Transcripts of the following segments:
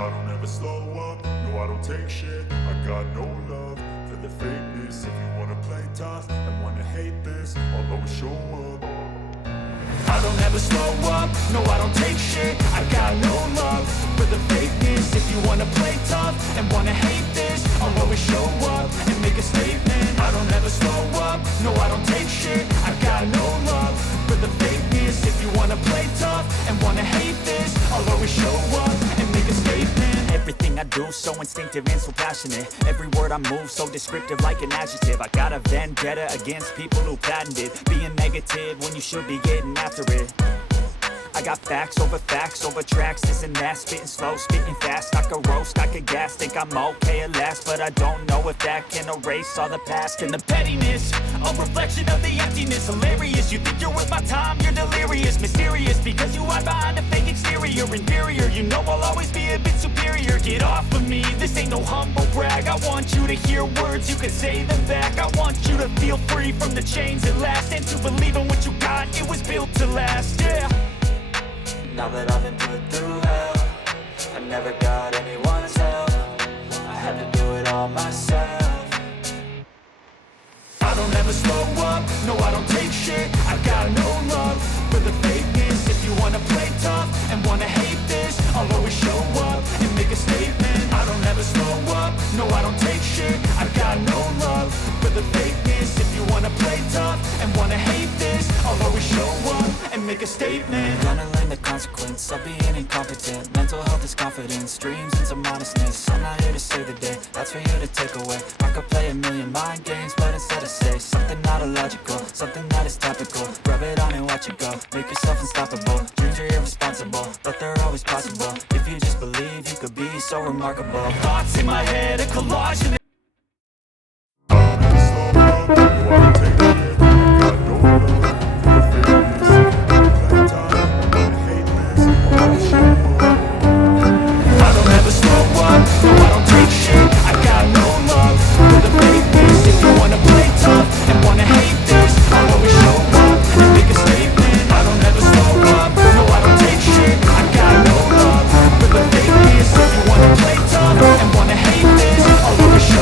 I don't ever slow up, no I don't take shit. I got no love for the fakeness. If you wanna play tough and wanna hate this, I'll always show up. I don't ever slow up, no I don't take shit. I got no love for the fakeness. If you wanna play tough and wanna hate this, I'll always show up and make a statement. I don't ever slow up, no I don't take shit. I got no love for the fakeness. If you wanna play tough and wanna hate this, I'll always show up and make a statement. Everything I do so instinctive and so passionate. Every word I move so descriptive like an adjective. I got a vendetta against people who patented being negative when you should be getting after it. I got facts over tracks, this and that. Spitting slow, spitting fast, I could roast, I could gas. Think I'm okay at last, but I don't know if that can erase all the past. And the pettiness, a reflection of the emptiness. Hilarious, you think you're worth my time, you're delirious. Mysterious, because you hide behind a fake exterior. Inferior, you know I'll always be a bit superior. Get off of me, this ain't no humble brag. I want you to hear words, you can say them back. I want you to feel free from the chains at last, and to believe in what you got, it was built to last, yeah. Now that I've been put through hell, I never got anyone's help. I had to do it all myself. I don't ever slow up, no I don't take shit. I got no love for the fakeness. If you wanna play tough and wanna hate this, I'll always show up and make a statement. I don't ever slow up, no I don't take shit. I got no love for the fakeness. If you wanna play tough and wanna hate this, I'll always show up and make a statement. Gonna learn the consequence of being incompetent. Mental health is confidence, dreams and some honestness. I'm not here to save the day, that's for you to take away. I could play a million mind games, but instead I say something not illogical, something that is topical. Rub it on and watch it go, make yourself unstoppable. Dreams are irresponsible, but they're always possible. If you just believe, you could be so remarkable. Thoughts in my head, a collage and wanna hate this, I'll always show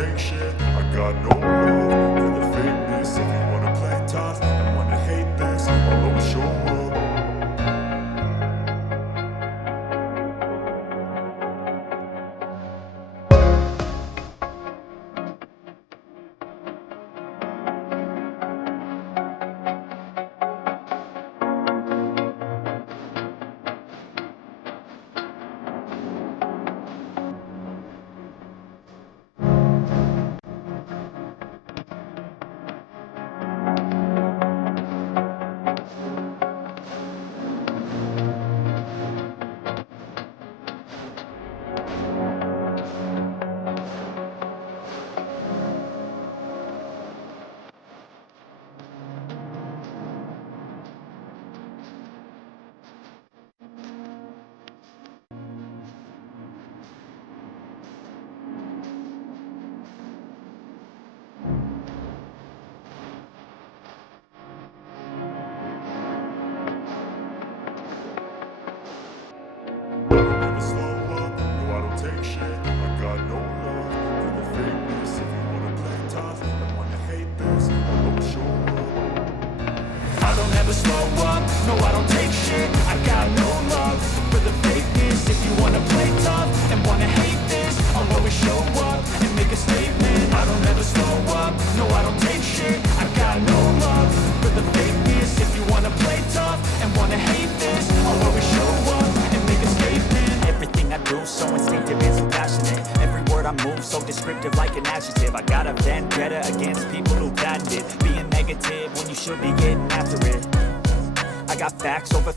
take shit. I got no love for the fakeness. If you wanna play tough and wanna hate this, I'll always show up. Never slow up, no I don't take shit. I got no love for the fakeness. If you wanna play tough and wanna hate this, I'll always show up. I don't ever slow up, no I don't take shit. I got no love for the fakeness. If you wanna play tough and wanna hate this, I'll always show up and make a statement. I don't ever slow up, no I don't take shit. I got no love for the fakeness. If you wanna play tough and wanna hate this, I'll always show up and make a statement. Everything I do so instinctive and so passionate. Every word I move so descriptive like an adjective. I got a vendetta against people who patented being negative when you should be getting after it. I got facts over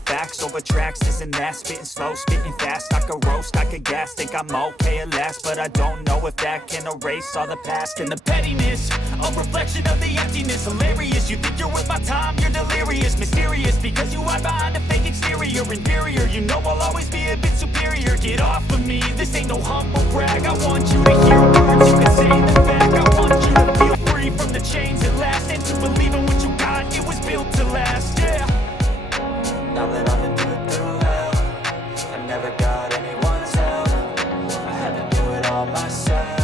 tracks, this and that. Spitting slow, spitting fast. I could roast, I could gas. Think I'm okay at last, but I don't know if that can erase all the past. And the pettiness, a reflection of the emptiness. Hilarious, you think you're worth my time, you're delirious. Mysterious, because you hide behind a fake exterior. Inferior, you know I'll always be a bit superior. Get off of me, this ain't no humble brag. I want you to hear words, you can say them back. I want you to feel free from the chains at last, and to believe in what you got, it was built to last, yeah. Now that I've been put through hell, I never got anyone's help. I had to do it all myself.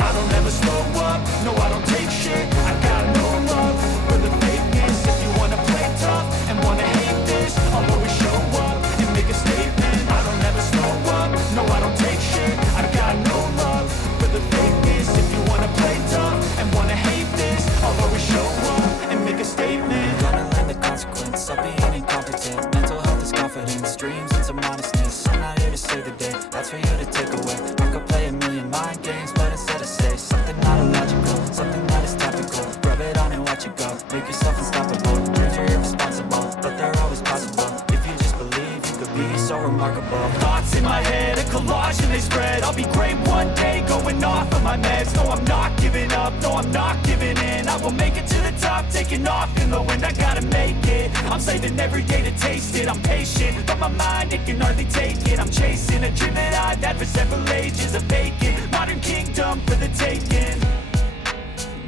I don't ever slow up, no I don't take shit. I got no love for the fakeness. If you wanna play tough and wanna hate this, I'll always show up and make a statement. I don't ever slow up, no I don't take shit. I got no love for the fakeness. If you wanna play tough and wanna hate this, I'll always show up and make a statement. Gonna learn the consequence of being incompetent. Mental health is confidence, dreams and some honestness. I'm not here to save the day, that's for you to take away. I could play a million mind games, but instead I say something not illogical, something that is topical. Rub it on and watch it go, make yourself unstoppable. Dreams are irresponsible, but they're always possible. If you just believe, you could be so remarkable. Thoughts in my head, a collage and they spread. I'll be great one day, going off of my meds. No, I'm not giving up, no, I'm not giving in. I will make it to the top, taking off in the wind. I gotta make it, I'm saving every day to taste it. I'm patient, but my mind, it can hardly take it. I'm chasing a dream that I've had for several ages. A vacant, modern kingdom for the taking.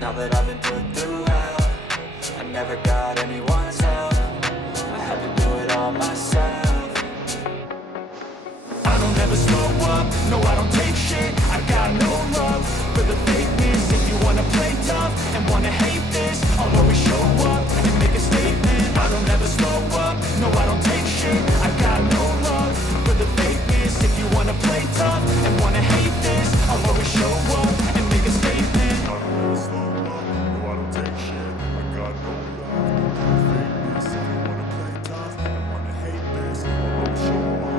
Now that I've been put through hell, I never got anyone's help. I had to do it all myself. I don't ever slow up, no I don't take shit. I got no love for the fakeness. If you wanna play tough and wanna hate this, I'll always show up and make a statement. I don't ever slow up, no I don't take shit. I got no love for the fakeness. If you wanna play tough and wanna hate this, I'll always show up and make a statement. I don't ever slow up, no I don't take shit. I got no love for the fakeness. If you wanna play tough and wanna hate this, I'll always show up.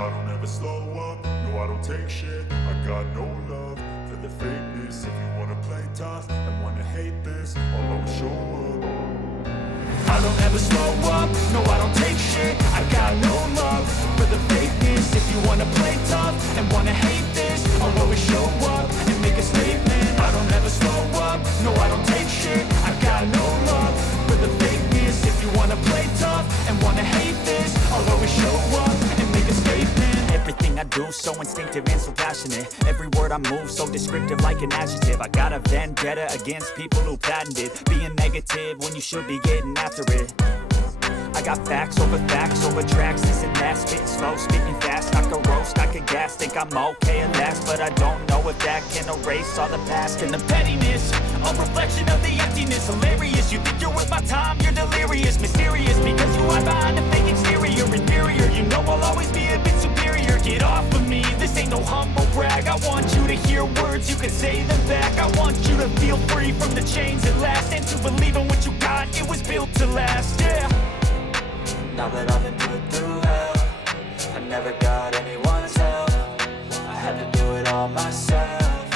I don't ever slow up, no I don't take shit. I got no love for the fakeness. If you wanna play tough and wanna hate this, I'll always show up. I don't ever slow up, no I don't take shit. I got no love for the fakeness. If you wanna play tough and wanna hate this, I'll always show up and make a statement. I don't ever slow up, no I don't take shit. I got no love for the fakeness. If you wanna play tough and wanna hate this, I'll always show up and make a statement. Everything I do so instinctive and so passionate. Every word I move so descriptive like an adjective. I got a vendetta against people who patented being negative when you should be getting after it. I got facts over tracks, this and that. Spitting slow, speaking fast, I could roast, I could gas. Think I'm okay at last, but I don't know if that can erase all the past. And the pettiness, a reflection of the emptiness. Hilarious, you think you're worth my time, you're delirious. Mysterious, because you hide behind a fake exterior. Inferior, you know I'll always be a bit superior. Get off of me, this ain't no humble brag. I want you to hear words, you can say them back. I want you to feel free from the chains at last, and to believe in what you got, it was built to last, yeah. Now that I've been put through hell, I never got anyone's help. I had to do it all myself.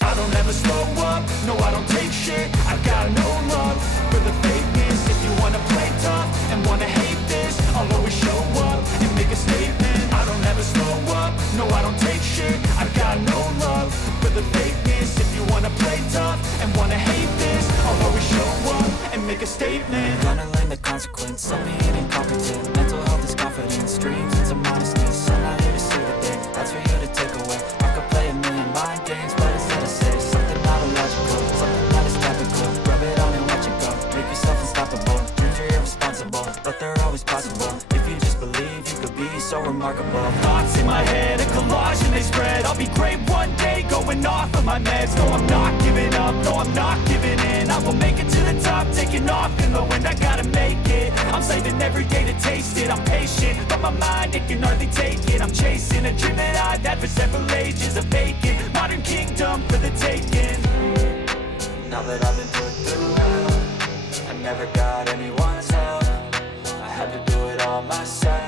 I don't ever slow up, no I don't take shit. I got no love for the fakeness. If you wanna play tough and wanna hate this, I'll always show up and make a statement. I don't ever slow up, no I don't take shit. I got no love for the fakeness. If you wanna play tough and wanna hate this, I'll always show up and make a statement. Gonna learn the consequence of being incompetent. Mental health is confidence, dreams into modestness. I'm not here to save the day, that's for you to take away. I could play a million mind games, but instead I say something not illogical, something that is topical. Rub it on and watch it go, make yourself unstoppable. Dreams are irresponsible, but they're always possible. If you just believe, you could be so remarkable. Thoughts in my head, a collage and they spread. I'll be great one day, going off of my meds. No, I'm not giving up, no, I'm not giving in. I will make it to the top, taking off in the wind. I gotta make it, I'm saving every day to taste it. I'm patient, but my mind, it can hardly take it. I'm chasing a dream that I've had for several ages. A vacant, modern kingdom for the taking. Now that I've been put through hell, I never got anyone's help. I had to do it all myself.